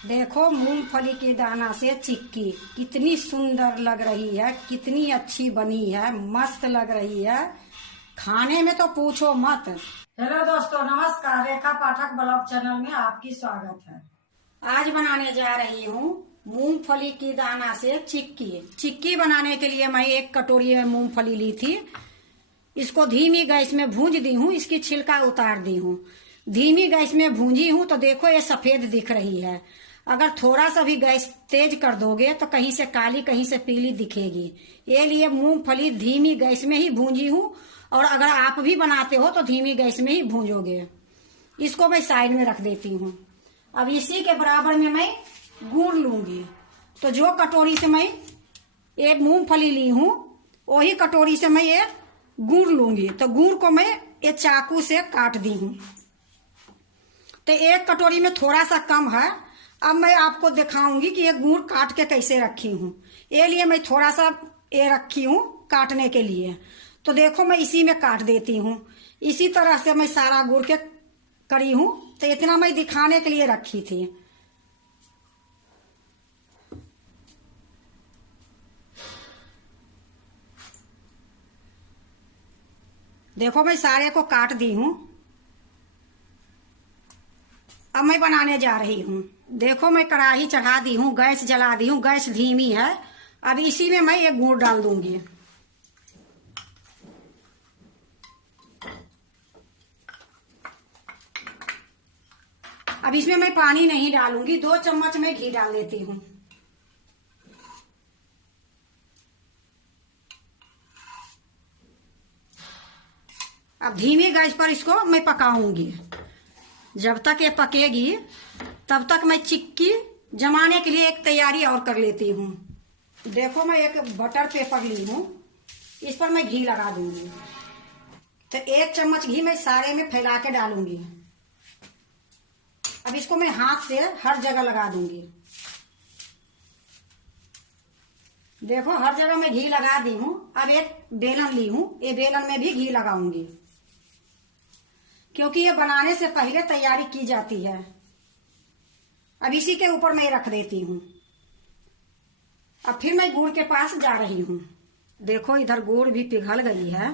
देखो मूंगफली के दाना से चिक्की कितनी सुंदर लग रही है, कितनी अच्छी बनी है, मस्त लग रही है। खाने में तो पूछो मत। हेलो दोस्तों, नमस्कार। रेखा पाठक ब्लॉग चैनल में आपकी स्वागत है। आज बनाने जा रही हूँ मूंगफली की दाना से चिक्की। चिक्की बनाने के लिए मैं 1 कटोरी मूंगफली ली थी। इसको धीमी गैस में भूंज दी हूँ, इसकी छिलका उतार दी हूँ। धीमी गैस में भूंजी हूँ तो देखो ये सफेद दिख रही है। अगर थोड़ा सा भी गैस तेज कर दोगे तो कहीं से काली कहीं से पीली दिखेगी। ये लिए मूंगफली धीमी गैस में ही भूंजी हूँ, और अगर आप भी बनाते हो तो धीमी गैस में ही भूंजोगे। इसको मैं साइड में रख देती हूँ। अब इसी के बराबर में मैं गुड़ लूंगी। तो जो कटोरी से मैं ये मूंगफली ली हूँ वही कटोरी से मैं ये गुड़ लूंगी। तो गुड़ को मैं ये चाकू से काट दी हूँ। तो 1 कटोरी में थोड़ा सा कम है। अब मैं आपको दिखाऊंगी कि ये गुड़ काट के कैसे रखी हूँ। ये लिए मैं थोड़ा सा ये रखी हूँ काटने के लिए। तो देखो मैं इसी में काट देती हूँ। इसी तरह से मैं सारा गुड़ के करी हूँ। तो इतना मैं दिखाने के लिए रखी थी। देखो मैं सारे को काट दी हूँ। अब मैं बनाने जा रही हूँ। देखो मैं कढ़ाई चढ़ा दी हूँ, गैस जला दी हूँ, गैस धीमी है। अब इसी में मैं ये गुड़ डाल दूंगी। अब इसमें मैं पानी नहीं डालूंगी, 2 चम्मच मैं घी डाल देती हूँ। अब धीमी गैस पर इसको मैं पकाऊंगी। जब तक ये पकेगी तब तक मैं चिक्की जमाने के लिए एक तैयारी और कर लेती हूँ। देखो मैं एक बटर पेपर ली हूँ, इस पर मैं घी लगा दूंगी। तो 1 चम्मच घी मैं सारे में फैला के डालूंगी। अब इसको मैं हाथ से हर जगह लगा दूंगी। देखो हर जगह मैं घी लगा दी हूँ। अब एक बेलन ली हूँ, ये बेलन में भी घी लगाऊंगी, क्योंकि ये बनाने से पहले तैयारी की जाती है। अब इसी के ऊपर मैं रख देती हूँ। अब फिर मैं गुड़ के पास जा रही हूँ। देखो इधर गुड़ भी पिघल गई है।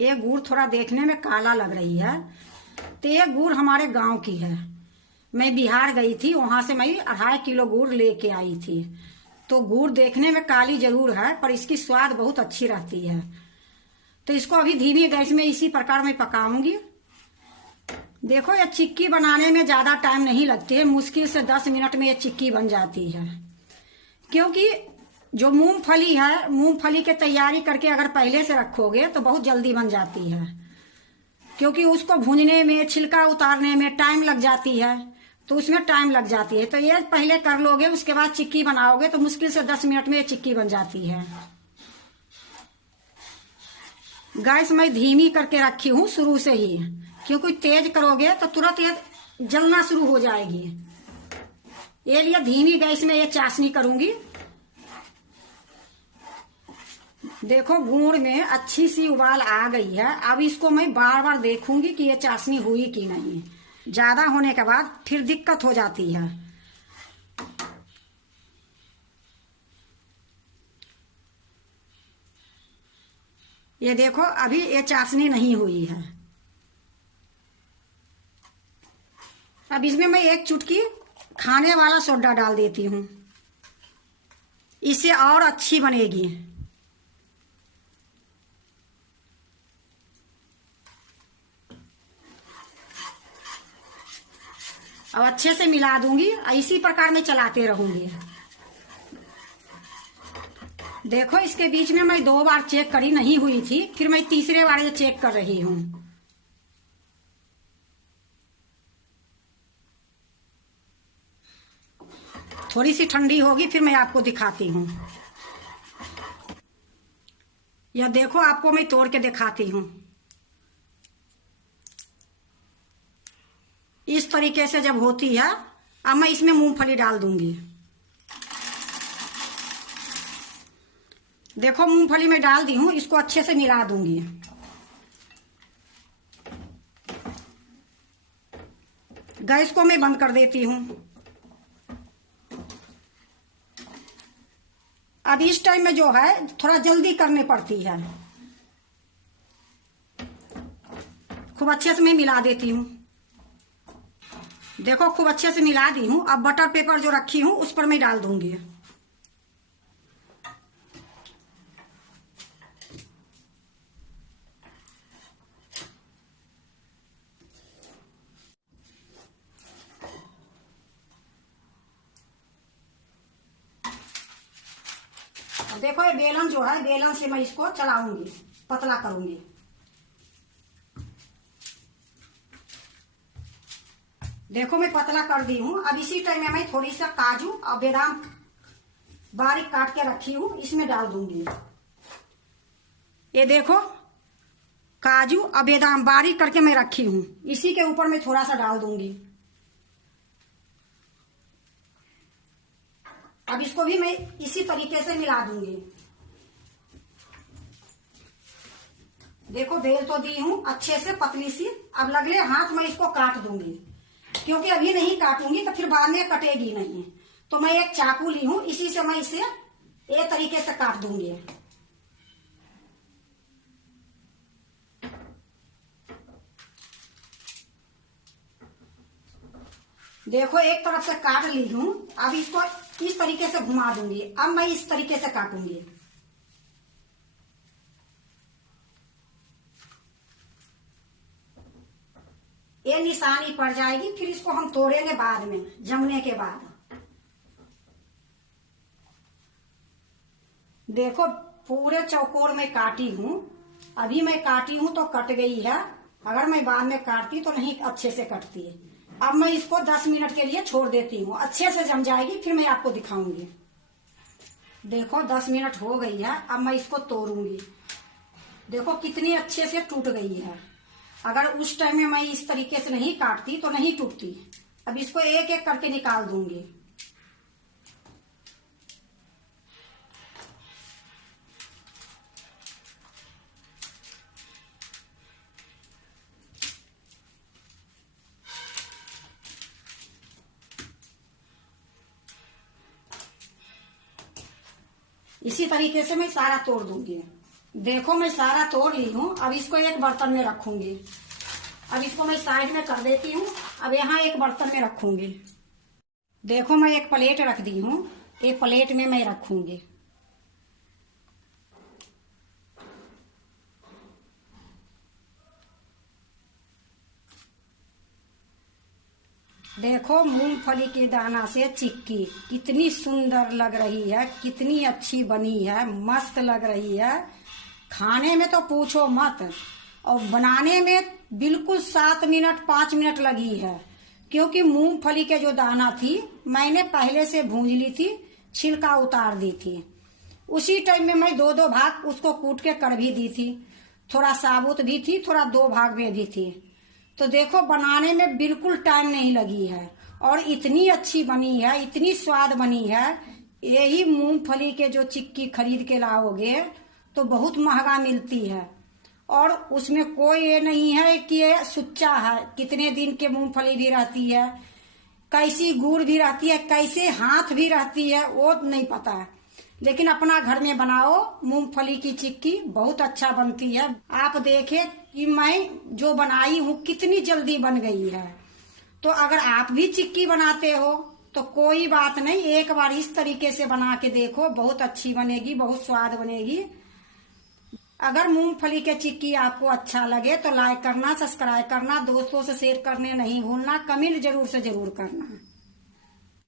ये गुड़ थोड़ा देखने में काला लग रही है। तो ये गुड़ हमारे गांव की है। मैं बिहार गई थी, वहां से मैं 2.5 किलो गुड़ लेके आई थी। तो गुड़ देखने में काली जरूर है, पर इसकी स्वाद बहुत अच्छी रहती है। तो इसको अभी धीमी गैस में इसी प्रकार मैं पकाऊंगी। देखो ये चिक्की बनाने में ज्यादा टाइम नहीं लगती है, मुश्किल से 10 मिनट में ये चिक्की बन जाती है। क्योंकि जो मूंगफली है, मूंगफली के तैयारी करके अगर पहले से रखोगे तो बहुत जल्दी बन जाती है। क्योंकि उसको भूनने में, छिलका उतारने में टाइम लग जाती है, तो उसमें टाइम लग जाती है। तो ये पहले कर लोगे, उसके बाद चिक्की बनाओगे तो मुश्किल से 10 मिनट में ये चिक्की बन जाती है। गैस मैं धीमी करके रखी हूँ शुरू से ही, क्योंकि तेज करोगे तो तुरंत ये जलना शुरू हो जाएगी। ये लिए धीमी गैस में ये चाशनी करूंगी। देखो गुड़ में अच्छी सी उबाल आ गई है। अब इसको मैं बार बार देखूंगी कि ये चाशनी हुई कि नहीं। ज्यादा होने के बाद फिर दिक्कत हो जाती है। ये देखो अभी ये चाशनी नहीं हुई है। अब इसमें मैं 1 चुटकी खाने वाला सोडा डाल देती हूँ, इससे और अच्छी बनेगी। अब अच्छे से मिला दूंगी, इसी प्रकार में चलाते रहूंगी। देखो इसके बीच में मैं 2 बार चेक करी, नहीं हुई थी, फिर मैं तीसरे बार ये चेक कर रही हूँ। थोड़ी सी ठंडी होगी फिर मैं आपको दिखाती हूँ। यह देखो आपको मैं तोड़ के दिखाती हूँ। इस तरीके से जब होती है, अब मैं इसमें मूंगफली डाल दूंगी। देखो मूंगफली मैं डाल दी हूँ, इसको अच्छे से मिला दूंगी। गैस को मैं बंद कर देती हूँ। अब इस टाइम में जो है थोड़ा जल्दी करनी पड़ती है। खूब अच्छे से मैं मिला देती हूँ। देखो खूब अच्छे से मिला दी हूँ। अब बटर पेपर जो रखी हूँ उस पर मैं डाल दूंगी। अब देखो ये बेलन जो है, बेलन से मैं इसको चलाऊंगी, पतला करूंगी। देखो मैं पतला कर दी हूँ। अब इसी टाइम में मैं थोड़ी सा काजू और बादाम बारीक काट के रखी हूँ इसमें डाल दूंगी। ये देखो काजू और बादाम बारीक करके मैं रखी हूँ, इसी के ऊपर मैं थोड़ा सा डाल दूंगी। अब इसको भी मैं इसी तरीके से मिला दूंगी। देखो बेल तो दी हूँ अच्छे से पतली सी। अब लगले हाथ में इसको काट दूंगी, क्योंकि अभी नहीं काटूंगी तो फिर बाद में कटेगी नहीं। तो मैं एक चाकू ली हूँ, इसी से मैं इसे एक तरीके से काट दूंगी। देखो एक तरफ से काट ली हूँ। अब इसको इस तरीके से घुमा दूंगी। अब मैं इस तरीके से काटूंगी। ये निशानी पड़ जाएगी, फिर इसको हम तोड़ेंगे बाद में, जमने के बाद। देखो पूरे चौकोर में काटी हूँ। अभी मैं काटी हूँ तो कट गई है। अगर मैं बाद में काटती तो नहीं अच्छे से कटती है। अब मैं इसको 10 मिनट के लिए छोड़ देती हूँ, अच्छे से जम जाएगी, फिर मैं आपको दिखाऊंगी। देखो 10 मिनट हो गई है। अब मैं इसको तोड़ूंगी। देखो कितनी अच्छे से टूट गई है। अगर उस टाइम में मैं इस तरीके से नहीं काटती तो नहीं टूटती। अब इसको एक एक करके निकाल दूंगी। इसी तरीके से मैं सारा तोड़ दूंगी। देखो मैं सारा तोड़ ली हूँ। अब इसको एक बर्तन में रखूंगी। अब इसको मैं साइड में कर देती हूँ। अब यहाँ एक बर्तन में रखूंगी। देखो मैं एक प्लेट रख दी हूँ, एक प्लेट में मैं रखूंगी। देखो मूंगफली के दाना से चिक्की कितनी सुंदर लग रही है, कितनी अच्छी बनी है, मस्त लग रही है। खाने में तो पूछो मत, और बनाने में बिल्कुल 7 मिनट 5 मिनट लगी है। क्योंकि मूंगफली के जो दाना थी मैंने पहले से भूंज ली थी, छिलका उतार दी थी। उसी टाइम में मैं 2-2 भाग उसको कूट के कर भी दी थी। थोड़ा साबुत भी थी, थोड़ा 2 भाग में भी थी। तो देखो बनाने में बिल्कुल टाइम नहीं लगी है, और इतनी अच्छी बनी है, इतनी स्वाद बनी है। यही मूंगफली के जो चिक्की खरीद के लाओगे तो बहुत महंगा मिलती है, और उसमें कोई ये नहीं है कि ये सुच्चा है। कितने दिन के मूंगफली भी रहती है, कैसी गुड़ भी रहती है, कैसे हाथ भी रहती है, वो नहीं पता है। लेकिन अपना घर में बनाओ, मूंगफली की चिक्की बहुत अच्छा बनती है। आप देखे कि मैं जो बनाई हूँ कितनी जल्दी बन गई है। तो अगर आप भी चिक्की बनाते हो तो कोई बात नहीं, एक बार इस तरीके से बना के देखो, बहुत अच्छी बनेगी, बहुत स्वाद बनेगी। अगर मूंगफली के चिक्की आपको अच्छा लगे तो लाइक करना, सब्सक्राइब करना, दोस्तों से शेयर करने नहीं भूलना, कमेंट जरूर से जरूर करना।